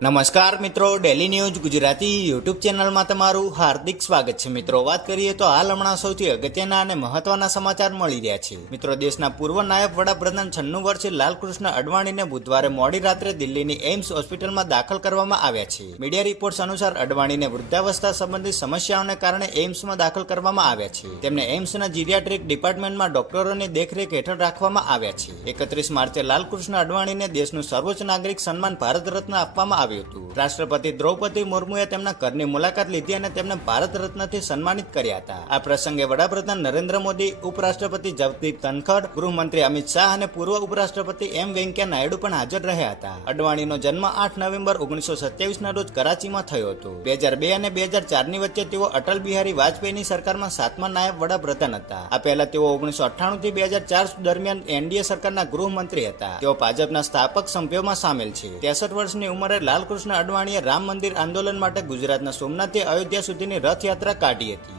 નમસ્કાર મિત્રો, daily news Gujarati YouTube ચેનલમાં તમારું હાર્દિક સ્વાગત છે। મિત્રો, વાત કરીએ તો હાલ હમણાં સૌથી અગત્યના અને મહત્વના સમાચાર મળી રહ્યા છે। મિત્રો, દેશના પૂર્વ નાયબ વડાપ્રધાન 96 વર્ષીય લાલકૃષ્ણ અડવાણીને બુધવારે મોડી રાત્રે દિલ્હીની એમ્સ હોસ્પિટલમાં દાખલ કરવામાં આવ્યા છે। મીડિયા રિપોર્ટ્સ અનુસાર અડવાણીને વૃદ્ધાવસ્થા સંબંધિત સમસ્યાઓને કારણે એમ્સમાં દાખલ કરવામાં આવ્યા છે। તેમને એમ્સના જીરિયાટ્રિક ડિપાર્ટમેન્ટમાં ડોક્ટરોની દેખરેખ હેઠળ રાખવામાં આવ્યા છે। 31 માર્ચે લાલકૃષ્ણ અડવાણીને દેશનું સર્વોચ્ચ નાગરિક સન્માન ભારત રત્ન આપવામાં આવ્યું। રાષ્ટ્રપતિ દ્રૌપદી મુર્મુએ તેમના ઘરની મુલાકાત લીધી અને તેમને ભારત રત્નથી સન્માનિત કર્યા હતા। આ પ્રસંગે વડાપ્રધાન નરેન્દ્ર મોદી, ઉપરાષ્ટ્રપતિ જગદીપ ધનખડ, ગૃહમંત્રી અમિત શાહ અને પૂર્વ ઉપરાષ્ટ્રપતિ એમ વેંકૈયા નાયડુ પણ હાજર રહ્યા હતા। અડવાણીનો જન્મ 8 નવેમ્બર 1927ના રોજ કરાચીમાં થયો હતો। 2002 અને 2004ની વચ્ચે તેઓ અટલ બિહારી વાજપેયીની સરકારમાં 7મા નાયબ વડાપ્રધાન હતા। આ પહેલા તેઓ 1998 થી 2004 દરમિયાન એનડીએ સરકારના ગૃહમંત્રી હતા। તેઓ ભાજપના સ્થાપક સભ્યોમાં સામેલ છે। 63 વર્ષની ઉંમરે લાલકૃષ્ણ અડવાણીએ રામ મંદિર આંદોલન માટે ગુજરાતના સોમનાથથી અયોધ્યા સુધીની રથયાત્રા કાઢી હતી।